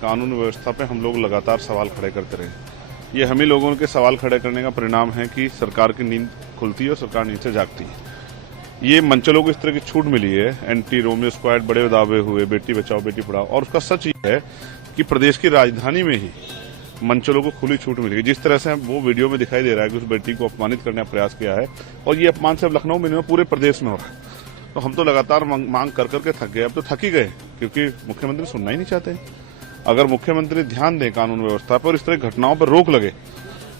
कानून व्यवस्था पे हम लोग लगातार सवाल खड़े करते रहे। ये हम ही लोगों के सवाल खड़े करने का परिणाम है कि सरकार की नींद खुलती है और सरकार नींद से जागती है। ये मंचलों को इस तरह की छूट मिली है, एंटी रोमियो स्क्वाड, बड़े दावे हुए, बेटी बचाओ बेटी पढ़ाओ, और उसका सच ये है कि प्रदेश की राजधानी में ही मंचलों को खुली छूट मिली है। जिस तरह से वो वीडियो में दिखाई दे रहा है कि उस बेटी को अपमानित करने का प्रयास किया है, और ये अपमान सिर्फ लखनऊ में नहीं, पूरे प्रदेश में हो रहा है। तो हम तो लगातार मांग कर करके थक गए, अब तो थक ही गए, क्योंकि मुख्यमंत्री सुनना ही नहीं चाहते। अगर मुख्यमंत्री ध्यान दें कानून व्यवस्था पर, इस तरह घटनाओं पर रोक लगे,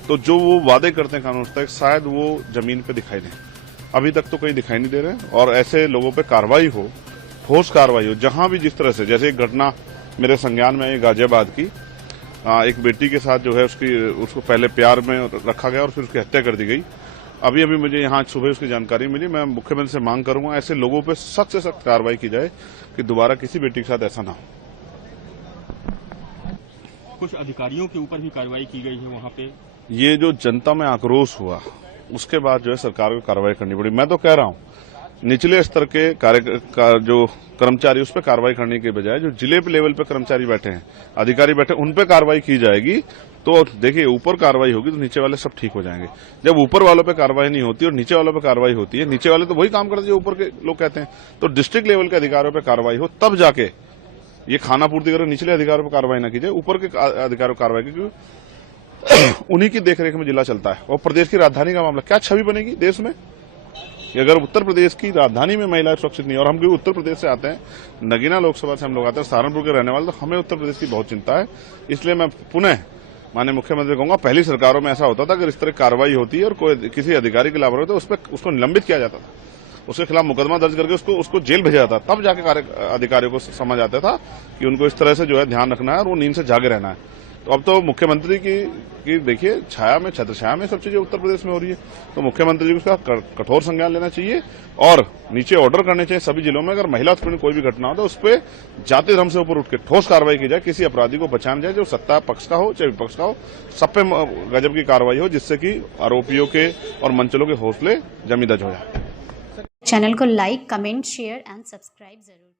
तो जो वो वादे करते हैं कानून व्यवस्था, शायद वो जमीन पे दिखाई दें। अभी तक तो कहीं दिखाई नहीं दे रहे, और ऐसे लोगों पे कार्रवाई हो, ठोस कार्रवाई हो, जहां भी जिस तरह से, जैसे एक घटना मेरे संज्ञान में आई गाजियाबाद की, एक बेटी के साथ जो है उसको पहले प्यार में रखा गया और फिर उसकी हत्या कर दी गई। अभी मुझे यहाँ सुबह उसकी जानकारी मिली। मैं मुख्यमंत्री से मांग करूंगा ऐसे लोगों पे सख्त से सख्त कार्रवाई की जाए कि दोबारा किसी बेटी के साथ ऐसा ना हो। कुछ अधिकारियों के ऊपर भी कार्रवाई की गई है वहां पे। ये जो जनता में आक्रोश हुआ, उसके बाद जो है सरकार को कार्रवाई करनी पड़ी। मैं तो कह रहा हूं, निचले स्तर के जो कर्मचारी, उस पर कार्रवाई करने के बजाय जो जिले लेवल पे कर्मचारी बैठे हैं, अधिकारी बैठे, उन पे कार्रवाई की जाएगी। तो देखिए, ऊपर कार्रवाई होगी तो नीचे वाले सब ठीक हो जाएंगे। जब ऊपर वालों पे कार्रवाई नहीं होती और नीचे वालों पे कार्रवाई होती है, नीचे वाले तो वही काम करते हैं जो ऊपर के लोग कहते हैं। तो डिस्ट्रिक्ट लेवल के अधिकारियों पे कार्रवाई हो, तब जाके ये खाना पूर्ति करो, निचले अधिकारियों पर कार्रवाई न की जाए, ऊपर के अधिकारियों पर कार्रवाई की, क्योंकि उन्हीं की देखरेख में जिला चलता है। और प्रदेश की राजधानी का मामला, क्या छवि बनेगी देश में अगर उत्तर प्रदेश की राजधानी में महिलाएं सुरक्षित नहीं। और हम क्योंकि उत्तर प्रदेश से आते हैं, नगीना लोकसभा से हम लोग आते हैं, सहारनपुर के रहने वाले, तो हमें उत्तर प्रदेश की बहुत चिंता है। इसलिए मैं पुनः माननीय मुख्यमंत्री कहूंगा, पहली सरकारों में ऐसा होता था, अगर इस तरह कार्रवाई होती है और कोई किसी अधिकारी की लापरवाही तो उसको निलंबित किया जाता था, उसके खिलाफ मुकदमा दर्ज करके उसको जेल भेजा जाता, तब जाके अधिकारियों को समझ आता था कि उनको इस तरह से जो है ध्यान रखना है और वो नींद से जागे रहना है। तो अब तो मुख्यमंत्री की देखिए छाया में, छत्र छाया में सब चीजें उत्तर प्रदेश में हो रही है। तो मुख्यमंत्री जी को उसका कठोर संज्ञान लेना चाहिए और नीचे ऑर्डर करने चाहिए सभी जिलों में, अगर महिला उत्पीड़न कोई भी घटना हो तो उस पर जाति धर्म से ऊपर उठ के ठोस कार्रवाई की जाए, किसी अपराधी को बचाना जाए, जो सत्ता पक्ष का हो चाहे विपक्ष का हो, सब पे गजब की कार्रवाई हो, जिससे कि आरोपियों के और मंचलों के हौसले जमी दज हो जाए। चैनल को like, comment, share and subscribe जरूर।